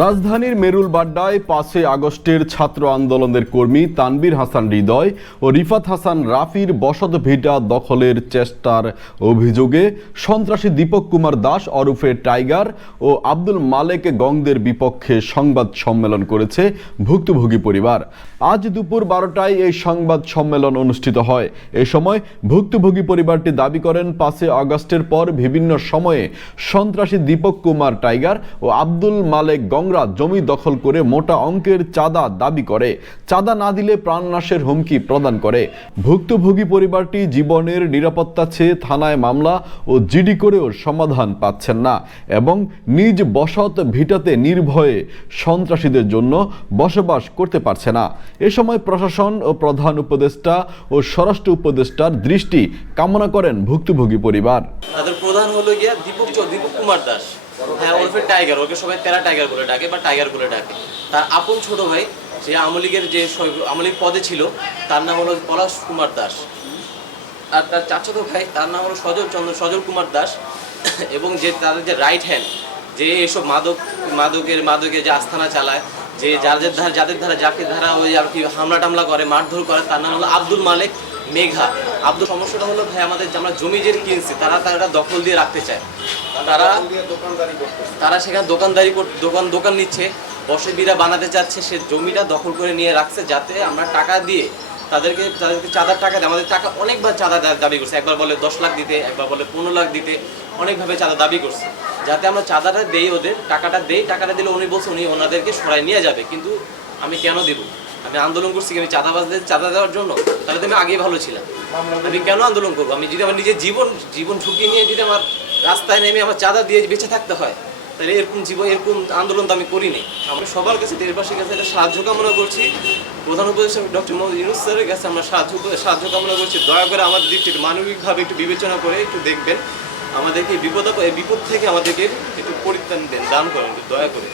রাজধানীর মেরুল বাড্ডায় পাঁচই আগস্টের ছাত্র আন্দোলনের কর্মী তানবীর হাসান হৃদয় ও রিফাত হাসান রাফির বসত ভিটা দখলের চেষ্টার অভিযোগে সন্ত্রাসী দীপক কুমার দাস, ওরফে টাইগার ও আব্দুল মালেক গংদের বিপক্ষে সংবাদ সম্মেলন করেছে ভুক্তভোগী পরিবার। আজ দুপুর বারোটায় এই সংবাদ সম্মেলন অনুষ্ঠিত হয়। এ সময় ভুক্তভোগী পরিবারটি দাবি করেন, পাঁচই আগস্টের পর বিভিন্ন সময়ে সন্ত্রাসী দীপক কুমার, টাইগার ও আব্দুল মালেক গংরা জমি দখল করে মোটা অঙ্কের চাঁদা দাবি করে। চাঁদা না দিলে প্রাণনাশের হুমকি প্রদান করে। ভুক্তভোগী পরিবারটি জীবনের নিরাপত্তা চেয়ে থানায় মামলা ও জিডি করেও সমাধান পাচ্ছেন না এবং নিজ বসত ভিটাতে নির্ভয়ে সন্ত্রাসীদের জন্য বসবাস করতে পারছে না। এ সময় প্রশাসন ও প্রধান উপদেষ্টা ও স্বরাষ্ট্র উপদেষ্টার দৃষ্টি কামনা করেন ভুক্তভোগী পরিবার। তাদের প্রধান হলো গিয়া দীপক দীপক কুমার দাস। হ্যাঁ ওরফে টাইগার ওকে সবাই তেরা টাইগার বলে ডাকে বা টাইগার বলে ডাকে। তার আপন ছোট ভাই, যে আমলিগের যে সই- আমলিগ পদে ছিল, তার নাম হলো পলাশ কুমার দাস। আর তার ভাই, তার নাম হলো সজল চন্দ্র, সজল কুমার দাস। এবং যে তাদের যে রাইট হ্যান্ড যে এসব মাদক, মাদকের মাদকের যে আস্থানা চালায়, যে যাদের ধারা যাদের ধারা, যাকে ধারা ওই আর কি হামলা টামলা করে, মারধর করে, তার নাম হলো আব্দুল মালেক। মেঘা। আব্দুল সমস্যাটা হলো ভাই আমাদের আমরা জমি যে কিনছি, তারা তারা দখল দিয়ে রাখতে চায়। তারা তারা সেখানে দোকানদারি দোকান দোকান নিচ্ছে, বসে বিরা বানাতে চাচ্ছে, সে জমিটা দখল করে নিয়ে রাখছে যাতে আমরা টাকা দিয়ে তাদেরকে তাদেরকে চাঁদার টাকা দেয়। আমাদের টাকা অনেকবার চাঁদা দাবি করছে। একবার বলে দশ লাখ দিতে, একবার বলে পনেরো লাখ দিতে, অনেকভাবে চাঁদা দাবি করছে। যাতে আমরা চাঁদাটা দেই ওদের, টাকাটা দেই, টাকাটা দিলে উনি বলছে উনি ওনাদেরকে সরাই নিয়ে যাবে। কিন্তু আমি কেন দিব? আমি আন্দোলন করছি আমি চাঁদাবাজদের চাঁদা দেওয়ার জন্য? তাহলে তো আমি আগেই ভালো ছিলাম। আমি কেন আন্দোলন করব? আমি যদি আমার নিজের জীবন জীবন ঝুঁকি নিয়ে যদি আমার রাস্তায় নেমে আমার চাঁদা দিয়ে বেঁচে থাকতে হয় তাহলে এরকম জীবন এরকম আন্দোলন তো আমি করিনি আমরা সবার কাছে দেশবাসীর কাছে একটা সাহায্য কামনা করছি। প্রধান উপদেষ্টা ডক্টর মোহাম্মদ ইউনুস স্যারের কাছে আমরা সাহায্য সাহায্য কামনা করছি। দয়া করে আমাদের দিকটি মানবিকভাবে একটু বিবেচনা করে একটু দেখবেন। আমাদেরকে বিপদ বিপদ থেকে আমাদেরকে একটু পরিত্রাণ দেন দান করেন দয়া করে।